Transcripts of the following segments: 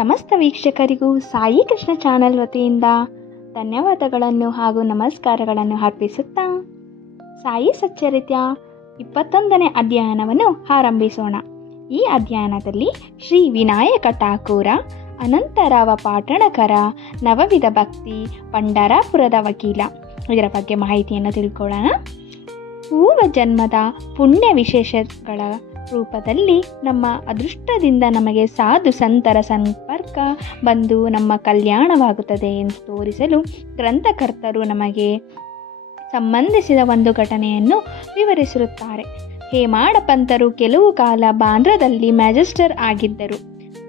ಸಮಸ್ತ ವೀಕ್ಷಕರಿಗೂ ಸಾಯಿ ಕೃಷ್ಣ ಚಾನಲ್ ವತಿಯಿಂದ ಧನ್ಯವಾದಗಳನ್ನು ಹಾಗೂ ನಮಸ್ಕಾರಗಳನ್ನು ಅರ್ಪಿಸುತ್ತಾ ಸಾಯಿ ಸಚ್ಚರಿತ್ಯ ಇಪ್ಪತ್ತೊಂದನೇ ಅಧ್ಯಯನವನ್ನು ಆರಂಭಿಸೋಣ. ಈ ಅಧ್ಯಯನದಲ್ಲಿ ಶ್ರೀ ವಿನಾಯಕ ಠಾಕೂರ, ಅನಂತರಾವ ಪಾಟಣಕರ ನವವಿಧ ಭಕ್ತಿ, ಪಂಡರಾಪುರದ ವಕೀಲ. ಇದರ ಬಗ್ಗೆ ಮಾಹಿತಿಯನ್ನು ತಿಳ್ಕೊಳ್ಳೋಣ. ಪೂರ್ವ ಜನ್ಮದ ಪುಣ್ಯ ವಿಶೇಷಗಳ ರೂಪದಲ್ಲಿ ನಮ್ಮ ಅದೃಷ್ಟದಿಂದ ನಮಗೆ ಸಾಧು ಸಂತರ ಸಂಪರ್ಕ ಬಂದು ನಮ್ಮ ಕಲ್ಯಾಣವಾಗುತ್ತದೆ ಎಂದು ತೋರಿಸಲು ಗ್ರಂಥಕರ್ತರು ನಮಗೆ ಸಂಬಂಧಿಸಿದ ಒಂದು ಘಟನೆಯನ್ನು ವಿವರಿಸಿರುತ್ತಾರೆ. ಹೇಮಾಡ ಪಂತರು ಕೆಲವು ಕಾಲ ಬಾಂದ್ರದಲ್ಲಿ ಮ್ಯಾಜಿಸ್ಟರ್ ಆಗಿದ್ದರು.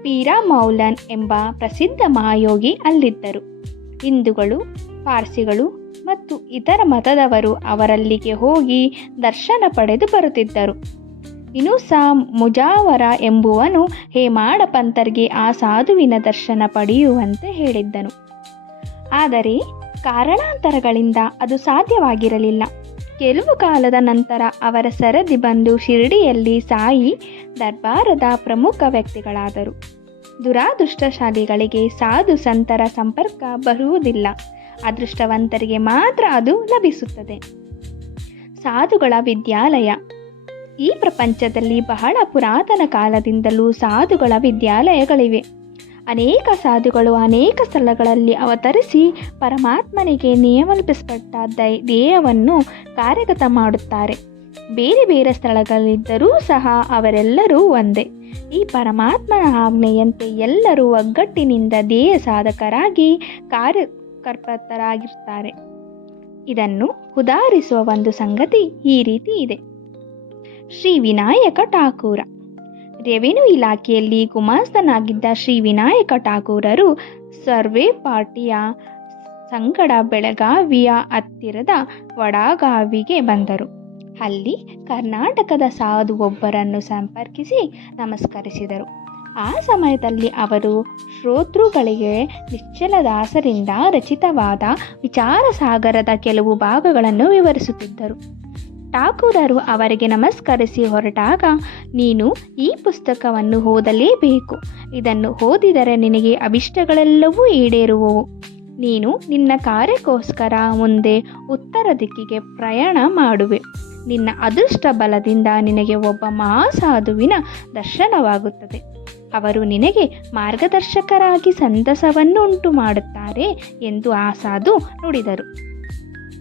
ಪೀರಾ ಮೌಲನ್ ಎಂಬ ಪ್ರಸಿದ್ಧ ಮಹಾಯೋಗಿ ಅಲ್ಲಿದ್ದರು. ಹಿಂದೂಗಳು, ಪಾರ್ಸಿಗಳು ಮತ್ತು ಇತರ ಮತದವರು ಅವರಲ್ಲಿಗೆ ಹೋಗಿ ದರ್ಶನ ಪಡೆದು ಬರುತ್ತಿದ್ದರು. ಇನ್ನು ಸಹ ಮುಜಾವರ ಎಂಬುವನು ಹೇಮಾಡ ಪಂತರ್ಗೆ ಆ ಸಾಧುವಿನ ದರ್ಶನ ಪಡೆಯುವಂತೆ ಹೇಳಿದ್ದನು. ಆದರೆ ಕಾರಣಾಂತರಗಳಿಂದ ಅದು ಸಾಧ್ಯವಾಗಿರಲಿಲ್ಲ. ಕೆಲವು ಕಾಲದ ನಂತರ ಅವರ ಸರದಿ ಬಂದು ಶಿರಡಿಯಲ್ಲಿ ಸಾಯಿ ದರ್ಬಾರದ ಪ್ರಮುಖ ವ್ಯಕ್ತಿಗಳಾದರು. ದುರಾದೃಷ್ಟಶಾಲಿಗಳಿಗೆ ಸಾಧು ಸಂತರ ಸಂಪರ್ಕ ಬರುವುದಿಲ್ಲ. ಅದೃಷ್ಟವಂತರಿಗೆ ಮಾತ್ರ ಅದು ಲಭಿಸುತ್ತದೆ. ಸಾಧುಗಳ ವಿದ್ಯಾಲಯ ಈ ಪ್ರಪಂಚದಲ್ಲಿ ಬಹಳ ಪುರಾತನ ಕಾಲದಿಂದಲೂ ಸಾಧುಗಳ ವಿದ್ಯಾಲಯಗಳಿವೆ. ಅನೇಕ ಸಾಧುಗಳು ಅನೇಕ ಸ್ಥಳಗಳಲ್ಲಿ ಅವತರಿಸಿ ಪರಮಾತ್ಮನಿಗೆ ನಿಯಮಲ್ಪಿಸಲ್ಪಟ್ಟ ದೈ, ಧ್ಯೇಯವನ್ನು ಕಾರ್ಯಗತ ಮಾಡುತ್ತಾರೆ. ಬೇರೆ ಬೇರೆ ಸ್ಥಳಗಳಿದ್ದರೂ ಸಹ ಅವರೆಲ್ಲರೂ ಒಂದೇ. ಈ ಪರಮಾತ್ಮನ ಆಜ್ಞೆಯಂತೆ ಎಲ್ಲರೂ ಒಗ್ಗಟ್ಟಿನಿಂದ ದೇಹ ಸಾಧಕರಾಗಿ ಕಾರ್ಯಕರ್ತರಾಗಿರ್ತಾರೆ ಇದನ್ನು ಉದಾಹರಿಸುವ ಒಂದು ಸಂಗತಿ ಈ ರೀತಿ ಇದೆ. ಶ್ರೀ ವಿನಾಯಕ ಠಾಕೂರ. ರೆವೆನ್ಯೂ ಇಲಾಖೆಯಲ್ಲಿ ಗುಮಾಸ್ತನಾಗಿದ್ದ ಶ್ರೀ ವಿನಾಯಕ ಠಾಕೂರರು ಸರ್ವೆ ಪಾರ್ಟಿಯ ಸಂಗಡ ಬೆಳಗಾವಿಯ ಹತ್ತಿರದ ವಡಗಾವಿಗೆ ಬಂದರು. ಅಲ್ಲಿ ಕರ್ನಾಟಕದ ಸಾಧು ಒಬ್ಬರನ್ನು ಸಂಪರ್ಕಿಸಿ ನಮಸ್ಕರಿಸಿದರು. ಆ ಸಮಯದಲ್ಲಿ ಅವರು ಶ್ರೋತೃಗಳಿಗೆ ನಿಶ್ಚಲದಾಸರಿಂದ ರಚಿತವಾದ ವಿಚಾರಸಾಗರದ ಕೆಲವು ಭಾಗಗಳನ್ನು ವಿವರಿಸುತ್ತಿದ್ದರು. ಠಾಕೂರರು ಅವರಿಗೆ ನಮಸ್ಕರಿಸಿ ಹೊರಟಾಗ, ನೀನು ಈ ಪುಸ್ತಕವನ್ನು ಓದಲೇಬೇಕು. ಇದನ್ನು ಓದಿದರೆ ನಿನಗೆ ಅಭಿಷ್ಟಗಳೆಲ್ಲವೂ ಈಡೇರುವವು. ನೀನು ನಿನ್ನ ಕಾರ್ಯಕ್ಕೋಸ್ಕರ ಮುಂದೆ ಉತ್ತರ ದಿಕ್ಕಿಗೆ ಪ್ರಯಾಣ ಮಾಡುವೆ. ನಿನ್ನ ಅದೃಷ್ಟ ಬಲದಿಂದ ನಿನಗೆ ಒಬ್ಬ ಮಹಾಸಾಧುವಿನ ದರ್ಶನವಾಗುತ್ತದೆ. ಅವರು ನಿನಗೆ ಮಾರ್ಗದರ್ಶಕರಾಗಿ ಸಂತಸವನ್ನು ಉಂಟು ಮಾಡುತ್ತಾರೆ ಎಂದು ಆ ಸಾಧು ನುಡಿದರು.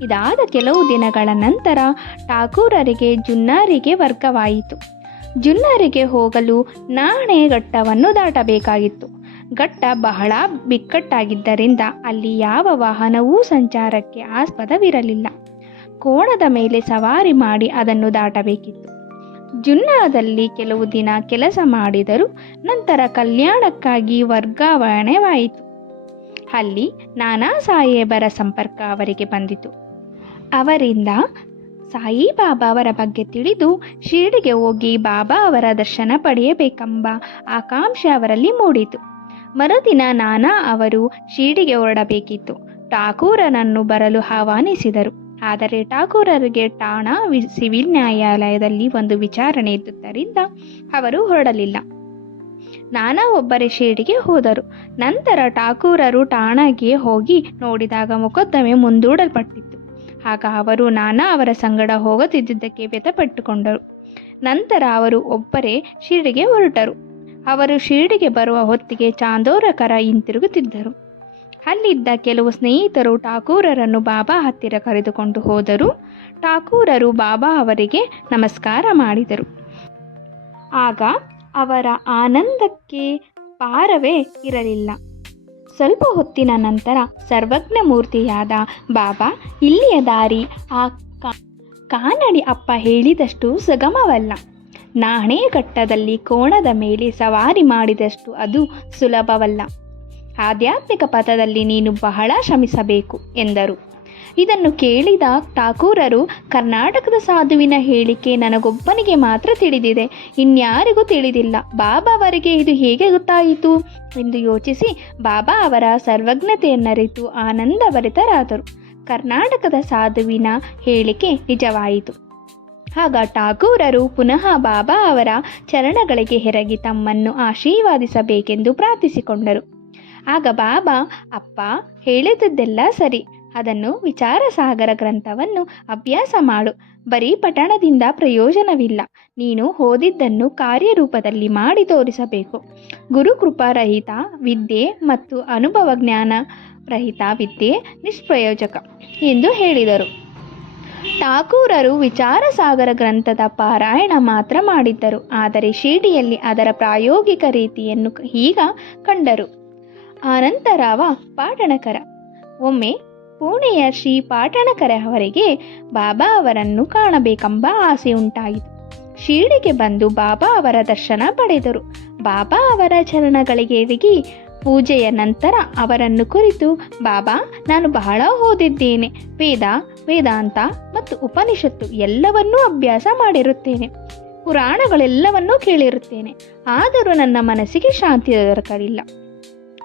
ಇದಾದ ಕೆಲವು ದಿನಗಳ ನಂತರ ಠಾಕೂರರಿಗೆ, ಜುನ್ನಾರಿಗೆ ವರ್ಗವಾಯಿತು. ಜುನ್ನಾರಿಗೆ ಹೋಗಲು ನಾಣೆಘಟ್ಟವನ್ನು ದಾಟಬೇಕಾಗಿತ್ತು. ಘಟ್ಟ ಬಹಳ ಬಿಕ್ಕಟ್ಟಾಗಿದ್ದರಿಂದ ಅಲ್ಲಿ ಯಾವ ವಾಹನವೂ ಸಂಚಾರಕ್ಕೆ ಆಸ್ಪದವಿರಲಿಲ್ಲ. ಕೋಣದ ಮೇಲೆ ಸವಾರಿ ಮಾಡಿ ಅದನ್ನು ದಾಟಬೇಕಿತ್ತು. ಜುನ್ನಾದಲ್ಲಿ ಕೆಲವು ದಿನ ಕೆಲಸ ಮಾಡಿದರು ನಂತರ ಕಲ್ಯಾಣಕ್ಕಾಗಿ ವರ್ಗಾವಣೆವಾಯಿತು. ಅಲ್ಲಿ ನಾನಾ ಸಾಹೇಬರ ಸಂಪರ್ಕ ಅವರಿಗೆ ಬಂದಿತು. ಅವರಿಂದ ಸಾಯಿಬಾಬಾ ಅವರ ಬಗ್ಗೆ ತಿಳಿದು ಶಿರಡಿಗೆ ಹೋಗಿ ಬಾಬಾ ಅವರ ದರ್ಶನ ಪಡೆಯಬೇಕೆಂಬ ಆಕಾಂಕ್ಷೆ ಅವರಲ್ಲಿ ಮೂಡಿತು. ಮರುದಿನ ನಾನಾ ಅವರು ಶಿರಡಿಗೆ ಹೊರಡಬೇಕಿತ್ತು. ಠಾಕೂರನನ್ನು ಬರಲು ಆಹ್ವಾನಿಸಿದರು. ಆದರೆ ಠಾಕೂರರಿಗೆ ಠಾಣಾ ಸಿವಿಲ್ ನ್ಯಾಯಾಲಯದಲ್ಲಿ ಒಂದು ವಿಚಾರಣೆ ಇದ್ದುದರಿಂದ ಅವರು ಹೊರಡಲಿಲ್ಲ. ನಾನಾ ಒಬ್ಬರೇ ಶಿರಡಿಗೆ ಹೋದರು. ನಂತರ ಠಾಕೂರರು ಠಾಣಾಗೆ ಹೋಗಿ ನೋಡಿದಾಗ ಮೊಕದ್ದಮೆ ಮುಂದೂಡಲ್ಪಟ್ಟಿತ್ತು. ಆಗ ಅವರು ನಾನಾ ಅವರ ಸಂಗಡ ಹೋಗದಿದ್ದುದಕ್ಕೆ ವ್ಯಥಪಟ್ಟುಕೊಂಡರು. ನಂತರ ಅವರು ಒಬ್ಬರೇ ಶಿರಡಿಗೆ ಹೊರಟರು. ಅವರು ಶಿರಡಿಗೆ ಬರುವ ಹೊತ್ತಿಗೆ ಚಾಂದೋರಕರ ಹಿಂತಿರುಗುತ್ತಿದ್ದರು. ಅಲ್ಲಿದ್ದ ಕೆಲವು ಸ್ನೇಹಿತರು ಠಾಕೂರರನ್ನು ಬಾಬಾ ಹತ್ತಿರ ಕರೆದುಕೊಂಡು ಹೋದರು. ಠಾಕೂರರು ಬಾಬಾ ಅವರಿಗೆ ನಮಸ್ಕಾರ ಮಾಡಿದರು. ಆಗ ಅವರ ಆನಂದಕ್ಕೆ ಪಾರವೇ ಇರಲಿಲ್ಲ. ಸ್ವಲ್ಪ ಹೊತ್ತಿನ ನಂತರ ಸರ್ವಜ್ಞ ಮೂರ್ತಿಯಾದ ಬಾಬಾ ಇಲ್ಲಿಯ ದಾರಿ. ಆ ಕಾನಡಿ ಅಪ್ಪ ಹೇಳಿದಷ್ಟು ಸುಗಮವಲ್ಲ. ನಾಣೇಘಟ್ಟದಲ್ಲಿ ಕೋಣದ ಮೇಲೆ ಸವಾರಿ ಮಾಡಿದಷ್ಟು ಅದು ಸುಲಭವಲ್ಲ. ಆಧ್ಯಾತ್ಮಿಕ ಪಥದಲ್ಲಿ ನೀನು ಬಹಳ ಶ್ರಮಿಸಬೇಕು ಎಂದರು. ಇದನ್ನು ಕೇಳಿದ ಠಾಕೂರರು, ಕರ್ನಾಟಕದ ಸಾಧುವಿನ ಹೇಳಿಕೆ ನನಗೊಬ್ಬನಿಗೆ ಮಾತ್ರ ತಿಳಿದಿದೆ. ಇನ್ಯಾರಿಗೂ ತಿಳಿದಿಲ್ಲ. ಬಾಬಾ ಅವರಿಗೆ ಇದು ಹೇಗೆ ಗೊತ್ತಾಯಿತು? ಎಂದು ಯೋಚಿಸಿ ಬಾಬಾ ಅವರ ಸರ್ವಜ್ಞತೆಯನ್ನರಿತು ಆನಂದಭರಿತರಾದರು. ಕರ್ನಾಟಕದ ಸಾಧುವಿನ ಹೇಳಿಕೆ ನಿಜವಾಯಿತು. ಆಗ ಠಾಕೂರರು ಪುನಃ ಬಾಬಾ ಅವರ ಚರಣಗಳಿಗೆ ಹೆರಗಿ ತಮ್ಮನ್ನು ಆಶೀರ್ವಾದಿಸಬೇಕೆಂದು ಪ್ರಾರ್ಥಿಸಿಕೊಂಡರು. ಆಗ ಬಾಬಾ, ಅಪ್ಪ ಹೇಳಿದ್ದೆಲ್ಲ ಸರಿ. ಅದನ್ನು ವಿಚಾರಸಾಗರ ಗ್ರಂಥವನ್ನು ಅಭ್ಯಾಸ ಮಾಡು. ಬರೀ ಪಠಣದಿಂದ ಪ್ರಯೋಜನವಿಲ್ಲ. ನೀನು ಓದಿದ್ದನ್ನು ಕಾರ್ಯರೂಪದಲ್ಲಿ ಮಾಡಿ ತೋರಿಸಬೇಕು. ಗುರುಕೃಪಾರಹಿತ ವಿದ್ಯೆ ಮತ್ತು ಅನುಭವ ಜ್ಞಾನ ರಹಿತ ವಿದ್ಯೆ ನಿಷ್ಪ್ರಯೋಜಕ ಎಂದು ಹೇಳಿದರು. ಠಾಕೂರರು ವಿಚಾರಸಾಗರ ಗ್ರಂಥದ ಪಾರಾಯಣ ಮಾತ್ರ ಮಾಡಿದ್ದರು. ಆದರೆ ಶಿರ್ಡಿಯಲ್ಲಿ ಅದರ ಪ್ರಾಯೋಗಿಕ ರೀತಿಯನ್ನು ಈಗ ಕಂಡರು. ಆನಂತರಾವ ಪಾಟಣಕರ. ಒಮ್ಮೆ ಪುಣೆಯ ಶ್ರೀ ಪಾಟಣಕರ ಅವರಿಗೆ ಬಾಬಾ ಅವರನ್ನು ಕಾಣಬೇಕೆಂಬ ಆಸೆ ಉಂಟಾಯಿತು. ಶಿರಡಿಗೆ ಬಂದು ಬಾಬಾ ಅವರ ದರ್ಶನ ಪಡೆದರು. ಬಾಬಾ ಅವರ ಚರಣಗಳಿಗೆ ಎರಗಿ ಪೂಜೆಯ ನಂತರ ಅವರನ್ನು ಕುರಿತು, ಬಾಬಾ, ನಾನು ಬಹಳ ಓದಿದ್ದೇನೆ. ವೇದ, ವೇದಾಂತ ಮತ್ತು ಉಪನಿಷತ್ತು ಎಲ್ಲವನ್ನೂ ಅಭ್ಯಾಸ ಮಾಡಿರುತ್ತೇನೆ. ಪುರಾಣಗಳೆಲ್ಲವನ್ನೂ ಕೇಳಿರುತ್ತೇನೆ. ಆದರೂ ನನ್ನ ಮನಸ್ಸಿಗೆ ಶಾಂತಿ ದೊರಕಲಿಲ್ಲ.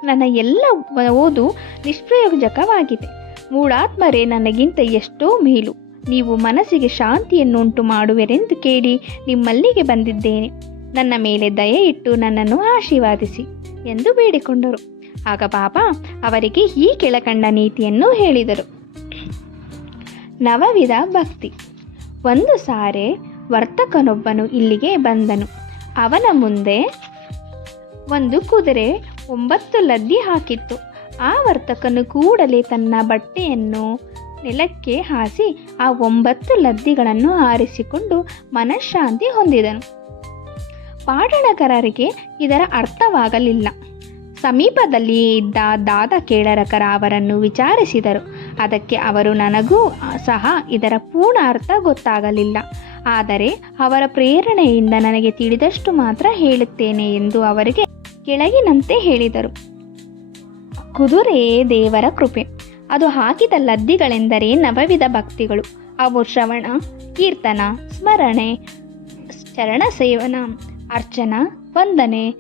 ನನ್ನ ಎಲ್ಲ ಓದು ನಿಷ್ಪ್ರಯೋಜಕವಾಗಿದೆ. ಮೂಢಾತ್ಮರೇ ನನಗಿಂತ ಎಷ್ಟೋ ಮೇಲು. ನೀವು ಮನಸ್ಸಿಗೆ ಶಾಂತಿಯನ್ನುಂಟು ಮಾಡುವೆರೆಂದು ಕೇಳಿ ನಿಮ್ಮಲ್ಲಿಗೆ ಬಂದಿದ್ದೇನೆ. ನನ್ನ ಮೇಲೆ ದಯೆ ಇಟ್ಟು ನನ್ನನ್ನು ಆಶೀರ್ವಾದಿಸಿ ಎಂದು ಬೇಡಿಕೊಂಡರು. ಆಗ ಬಾಬಾ ಅವರಿಗೆ ಈ ಕೆಳಕಂಡ ನೀತಿಯನ್ನು ಹೇಳಿದರು. ನವವಿಧ ಭಕ್ತಿ. ಒಂದು ಸಾರೆ ವರ್ತಕನೊಬ್ಬನು ಇಲ್ಲಿಗೆ ಬಂದನು. ಅವನ ಮುಂದೆ ಒಂದು ಕುದುರೆ ಒಂಬತ್ತು ಲದ್ದಿ ಹಾಕಿತ್ತು. ಆ ವರ್ತಕನು ಕೂಡಲೇ ತನ್ನ ಬಟ್ಟೆಯನ್ನು ನೆಲಕ್ಕೆ ಹಾಸಿ ಆ ಒಂಬತ್ತು ಲದ್ದಿಗಳನ್ನು ಆರಿಸಿಕೊಂಡು ಮನಃಶಾಂತಿ ಹೊಂದಿದನು. ಪಾಟಣಕರರಿಗೆ ಇದರ ಅರ್ಥವಾಗಲಿಲ್ಲ. ಸಮೀಪದಲ್ಲಿಯೇ ಇದ್ದ ದಾದ ಕೇಳರಕರ ಅವರನ್ನು ವಿಚಾರಿಸಿದರು. ಅದಕ್ಕೆ ಅವರು ನನಗೂ ಸಹ ಇದರ ಪೂರ್ಣ ಅರ್ಥ ಗೊತ್ತಾಗಲಿಲ್ಲ. ಆದರೆ ಅವರ ಪ್ರೇರಣೆಯಿಂದ ನನಗೆ ತಿಳಿದಷ್ಟು ಮಾತ್ರ ಹೇಳುತ್ತೇನೆ ಎಂದು ಅವರಿಗೆ ಕೆಳಗಿನಂತೆ ಹೇಳಿದರು. ಕುದುರೆಯೇ ದೇವರ ಕೃಪೆ. ಅದು ಹಾಕಿದ ಲದ್ದಿಗಳೆಂದರೆ ನವವಿಧ ಭಕ್ತಿಗಳು. ಅವು ಶ್ರವಣ, ಕೀರ್ತನ, ಸ್ಮರಣೆ, ಚರಣ ಸೇವನ, ಅರ್ಚನ, ವಂದನೆ,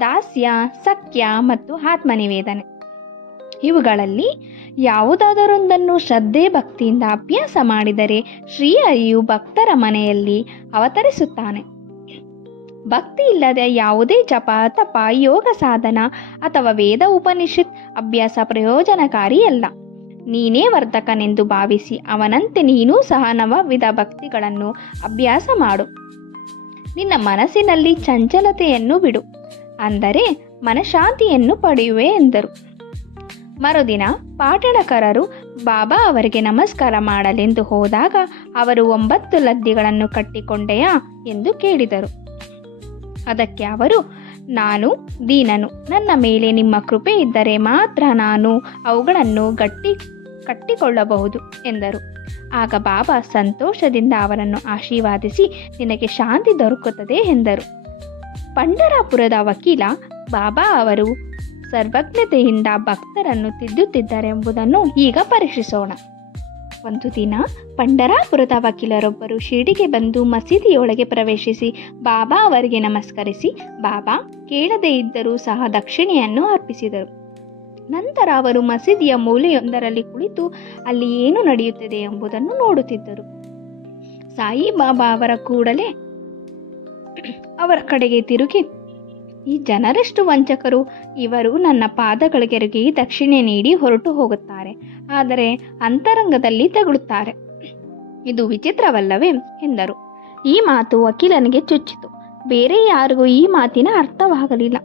ದಾಸ್ಯ, ಸಖ್ಯ ಮತ್ತು ಆತ್ಮನಿವೇದನೆ. ಇವುಗಳಲ್ಲಿ ಯಾವುದಾದರೊಂದನ್ನು ಶ್ರದ್ಧೆ ಭಕ್ತಿಯಿಂದ ಅಭ್ಯಾಸ ಮಾಡಿದರೆ ಶ್ರೀಹರಿಯು ಭಕ್ತರ ಮನೆಯಲ್ಲಿ ಅವತರಿಸುತ್ತಾನೆ. ಭಕ್ತಿ ಇಲ್ಲದೆ ಯಾವುದೇ ಜಪ, ತಪ, ಯೋಗ ಸಾಧನ ಅಥವಾ ವೇದ ಉಪನಿಷತ್ ಅಭ್ಯಾಸ ಪ್ರಯೋಜನಕಾರಿಯಲ್ಲ ನೀನೇ ವರ್ಧಕನೆಂದು ಭಾವಿಸಿ ಅವನಂತೆ ನೀನೂ ಸಹ ನವವಿಧ ಭಕ್ತಿಗಳನ್ನು ಅಭ್ಯಾಸ ಮಾಡು. ನಿನ್ನ ಮನಸ್ಸಿನಲ್ಲಿ ಚಂಚಲತೆಯನ್ನು ಬಿಡು. ಅಂದರೆ ಮನಶಾಂತಿಯನ್ನು ಪಡೆಯುವೆ ಎಂದರು. ಮರುದಿನ ಪಾಟಣಕರರು ಬಾಬಾ ಅವರಿಗೆ ನಮಸ್ಕಾರ ಮಾಡಲೆಂದು ಹೋದಾಗ ಅವರು ಒಂಬತ್ತು ಲದ್ದಿಗಳನ್ನು ಕಟ್ಟಿಕೊಂಡೆಯಾ ಎಂದು ಕೇಳಿದರು. ಅದಕ್ಕೆ ಅವರು, ನಾನು ದೀನನು. ನನ್ನ ಮೇಲೆ ನಿಮ್ಮ ಕೃಪೆ ಇದ್ದರೆ ಮಾತ್ರ ನಾನು ಅವುಗಳನ್ನು ಗಟ್ಟಿ, ಕಟ್ಟಿಕೊಳ್ಳಬಹುದು, ಎಂದರು. ಆಗ ಬಾಬಾ ಸಂತೋಷದಿಂದ ಅವರನ್ನು ಆಶೀರ್ವಾದಿಸಿ, ನಿನಗೆ ಶಾಂತಿ ದೊರಕುತ್ತದೆ, ಎಂದರು. ಪಂಡರಾಪುರದ ವಕೀಲ ಬಾಬಾ ಅವರು ಸರ್ವಜ್ಞತೆಯಿಂದ ಭಕ್ತರನ್ನು ತಿದ್ದುತ್ತಿದ್ದಾರೆಂಬುದನ್ನು ಈಗ ಪರೀಕ್ಷಿಸೋಣ. ಒಂದು ದಿನ ಪಂಡರಾಪುರದ ವಕೀಲರೊಬ್ಬರು ಶಿರ್ಡಿಗೆ ಬಂದು ಮಸೀದಿಯೊಳಗೆ ಪ್ರವೇಶಿಸಿ ಬಾಬಾ ಅವರಿಗೆ ನಮಸ್ಕರಿಸಿ ಬಾಬಾ ಕೇಳದೇ ಇದ್ದರೂ ಸಹ ದಕ್ಷಿಣೆಯನ್ನು ಅರ್ಪಿಸಿದರು. ನಂತರ ಅವರು ಮಸೀದಿಯ ಮೂಲೆಯೊಂದರಲ್ಲಿ ಕುಳಿತು ಅಲ್ಲಿ ಏನು ನಡೆಯುತ್ತಿದೆ ಎಂಬುದನ್ನು ನೋಡುತ್ತಿದ್ದರು. ಸಾಯಿಬಾಬಾ ಅವರ ಕೂಡಲೇ ಅವರ ಕಡೆಗೆ ತಿರುಗಿ, ಈ ಜನರೆಷ್ಟು ವಂಚಕರು, ಇವರು ನನ್ನ ಪಾದಗಳಿಗೆ ದಕ್ಷಿಣೆ ನೀಡಿ ಹೊರಟು ಹೋಗುತ್ತಾರೆ. ಆದರೆ ಅಂತರಂಗದಲ್ಲಿ ತಗುಲುತ್ತಾರೆ. ಇದು ವಿಚಿತ್ರವಲ್ಲವೇ ಎಂದರು. ಈ ಮಾತು ವಕೀಲನಿಗೆ ಚುಚ್ಚಿತು. ಬೇರೆ ಯಾರಿಗೂ ಈ ಮಾತಿನ ಅರ್ಥವಾಗಲಿಲ್ಲ.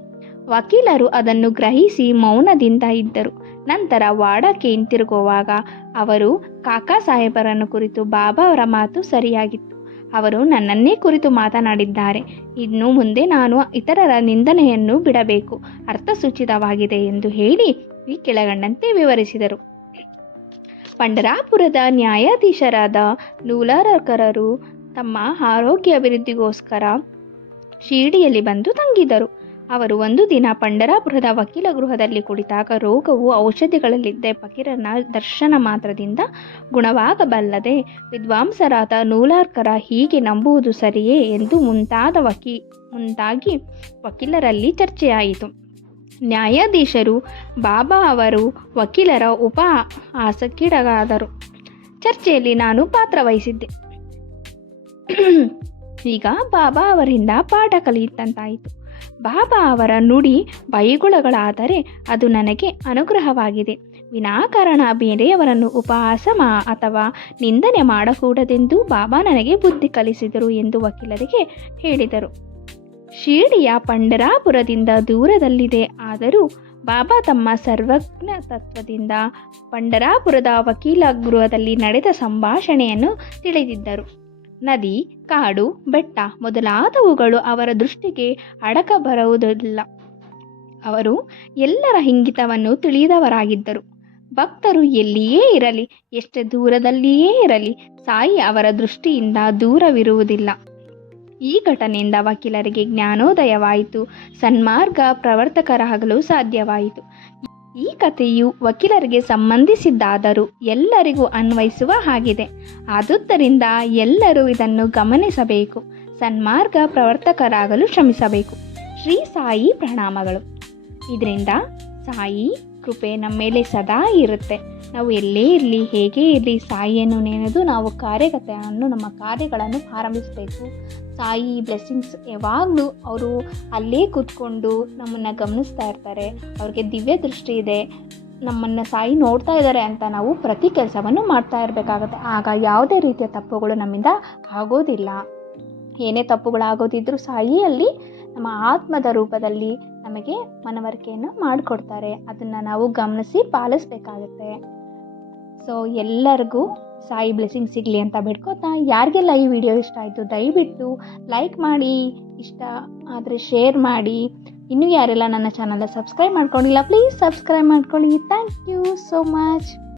ವಕೀಲರು ಅದನ್ನು ಗ್ರಹಿಸಿ ಮೌನದಿಂದ ಇದ್ದರು. ನಂತರ ವಾಡಕ್ಕೆ ಹಿಂತಿರುಗುವಾಗ ಅವರು, ಕಾಕಾ ಸಾಹೇಬರನ್ನು ಕುರಿತು ಬಾಬಾ ಅವರ ಮಾತು ಸರಿಯಾಗಿತ್ತು. ಅವರು ನನ್ನನ್ನೇ ಕುರಿತು ಮಾತನಾಡಿದ್ದಾರೆ. ಇನ್ನು ಮುಂದೆ ನಾನು ಇತರರ ನಿಂದನೆಯನ್ನು ಬಿಡಬೇಕು. ಅರ್ಥಸೂಚಿತವಾಗಿದೆ ಎಂದು ಹೇಳಿ ಈ ಕೆಳಗಂಡಂತೆ ವಿವರಿಸಿದರು. ಪಂಡರಾಪುರದ ನ್ಯಾಯಾಧೀಶರಾದ ನೂಲಾರಕರರು ತಮ್ಮ ಆರೋಗ್ಯ ಅಭಿವೃದ್ಧಿಗೋಸ್ಕರ ಶಿರಡಿಯಲ್ಲಿ ಬಂದು ತಂಗಿದರು. ಅವರು ಒಂದು ದಿನ ಪಂಡರಾಪುರದ ವಕೀಲ ಗೃಹದಲ್ಲಿ ಕುಳಿತಾಗ ರೋಗವು ಔಷಧಿಗಳಲ್ಲಿದ್ದ ಫಕೀರನ ದರ್ಶನ ಮಾತ್ರದಿಂದ ಗುಣವಾಗಬಲ್ಲದೆ ವಿದ್ವಾಂಸರಾದ ನೂಲಾರ್ಕರ ಹೀಗೆ ನಂಬುವುದು ಸರಿಯೇ ಎಂದು ಮುಂತಾದ ವಕೀ, ಮುಂತಾಗಿ ವಕೀಲರಲ್ಲಿ ಚರ್ಚೆಯಾಯಿತು. ನ್ಯಾಯಾಧೀಶರು, ಬಾಬಾ ಅವರು ವಕೀಲರ ಉಪ ಆಸಕ್ತಿಡಗಾದರು ಚರ್ಚೆಯಲ್ಲಿ ನಾನು ಪಾತ್ರವಹಿಸಿದ್ದೆ ಈಗ ಬಾಬಾ ಅವರಿಂದ ಪಾಠ ಕಲಿಯುತ್ತಂತಾಯಿತು. ಬಾಬಾ ಅವರ ನುಡಿ ಬೈಗುಳಗಳಾದರೆ ಅದು ನನಗೆ ಅನುಗ್ರಹವಾಗಿದೆ. ವಿನಾಕಾರಣ ಬೇರೆಯವರನ್ನು ಉಪಹಾಸ ಮಾ ಅಥವಾ ನಿಂದನೆ ಮಾಡಕೂಡದೆಂದು ಬಾಬಾ ನನಗೆ ಬುದ್ಧಿ ಕಲಿಸಿದರು ಎಂದು ವಕೀಲರಿಗೆ ಹೇಳಿದರು. ಶಿರ್ಡಿಯ ಪಂಡರಾಪುರದಿಂದ ದೂರದಲ್ಲಿದೆ. ಆದರೂ ಬಾಬಾ ತಮ್ಮ ಸರ್ವಜ್ಞ ತತ್ವದಿಂದ ಪಂಡರಾಪುರದ ವಕೀಲ ಗೃಹದಲ್ಲಿ ನಡೆದ ಸಂಭಾಷಣೆಯನ್ನು ತಿಳಿದಿದ್ದರು. ನದಿ, ಕಾಡು, ಬೆಟ್ಟ ಮೊದಲಾದವುಗಳು ಅವರ ದೃಷ್ಟಿಗೆ ಅಡಕ ಬರುವುದಿಲ್ಲ. ಅವರು ಎಲ್ಲರ ಇಂಗಿತವನ್ನು ತಿಳಿದವರಾಗಿದ್ದರು. ಭಕ್ತರು ಎಲ್ಲಿಯೇ ಇರಲಿ, ಎಷ್ಟು ದೂರದಲ್ಲಿಯೇ ಇರಲಿ, ಸಾಯಿ ಅವರ ದೃಷ್ಟಿಯಿಂದ ದೂರವಿರುವುದಿಲ್ಲ. ಈ ಘಟನೆಯಿಂದ ವಕೀಲರಿಗೆ ಜ್ಞಾನೋದಯವಾಯಿತು. ಸನ್ಮಾರ್ಗ ಪ್ರವರ್ತಕರಾಗಲು ಸಾಧ್ಯವಾಯಿತು. ಈ ಕಥೆಯು ವಕೀಲರಿಗೆ ಸಂಬಂಧಿಸಿದ್ದಾದರೂ ಎಲ್ಲರಿಗೂ ಅನ್ವಯಿಸುವ ಹಾಗಿದೆ. ಆದುದರಿಂದ ಎಲ್ಲರೂ ಇದನ್ನು ಗಮನಿಸಬೇಕು. ಸನ್ಮಾರ್ಗ ಪ್ರವರ್ತಕರಾಗಲು ಶ್ರಮಿಸಬೇಕು. ಶ್ರೀ ಸಾಯಿ ಪ್ರಣಾಮಗಳು. ಇದರಿಂದ ಸಾಯಿ ಕೃಪೆ ನಮ್ಮ ಮೇಲೆ ಸದಾ ಇರುತ್ತೆ. ನಾವು ಎಲ್ಲೇ ಇರಲಿ, ಹೇಗೆ ಇರಲಿ, ಸಾಯಿಯನ್ನು ನೆನೆದು ನಾವು ಕಾರ್ಯಗತವನ್ನು ನಮ್ಮ ಕಾರ್ಯಗಳನ್ನು ಆರಂಭಿಸಬೇಕು. ಸಾಯಿ ಬ್ಲೆಸ್ಸಿಂಗ್ಸ್ ಯಾವಾಗಲೂ ಅವರು ಅಲ್ಲೇ ಕೂತ್ಕೊಂಡು ನಮ್ಮನ್ನು ಗಮನಿಸ್ತಾ ಇರ್ತಾರೆ. ಅವ್ರಿಗೆ ದಿವ್ಯ ದೃಷ್ಟಿ ಇದೆ. ನಮ್ಮನ್ನು ಸಾಯಿ ನೋಡ್ತಾ ಇದ್ದಾರೆ ಅಂತ ನಾವು ಪ್ರತಿ ಕೆಲಸವನ್ನು ಮಾಡ್ತಾ ಇರಬೇಕಾಗುತ್ತೆ. ಆಗ ಯಾವುದೇ ರೀತಿಯ ತಪ್ಪುಗಳು ನಮ್ಮಿಂದ ಆಗೋದಿಲ್ಲ. ಏನೇ ತಪ್ಪುಗಳಾಗೋದಿದ್ರೂ ಸಾಯಿಯಲ್ಲಿ ನಮ್ಮ ಆತ್ಮದ ರೂಪದಲ್ಲಿ ನಮಗೆ ಮನವರಿಕೆಯನ್ನು ಮಾಡಿಕೊಡ್ತಾರೆ. ಅದನ್ನು ನಾವು ಗಮನಿಸಿ ಪಾಲಿಸ್ಬೇಕಾಗುತ್ತೆ. ಸೊ ಎಲ್ಲರಿಗೂ ಸಾಯಿ ಬ್ಲೆಸ್ಸಿಂಗ್ ಸಿಗಲಿ ಅಂತ ಬಿಡ್ಕೋತಾ ಯಾರಿಗೆಲ್ಲ ಈ ವಿಡಿಯೋ ಇಷ್ಟ ಆಯಿತು ದಯವಿಟ್ಟು ಲೈಕ್ ಮಾಡಿ, ಇಷ್ಟ ಆದರೆ ಶೇರ್ ಮಾಡಿ. ಇನ್ನೂ ಯಾರೆಲ್ಲ ನನ್ನ ಚಾನಲ್ನ ಸಬ್ಸ್ಕ್ರೈಬ್ ಮಾಡ್ಕೊಂಡಿಲ್ಲ ಪ್ಲೀಸ್ ಸಬ್ಸ್ಕ್ರೈಬ್ ಮಾಡ್ಕೊಳ್ಳಿ. Thank you so much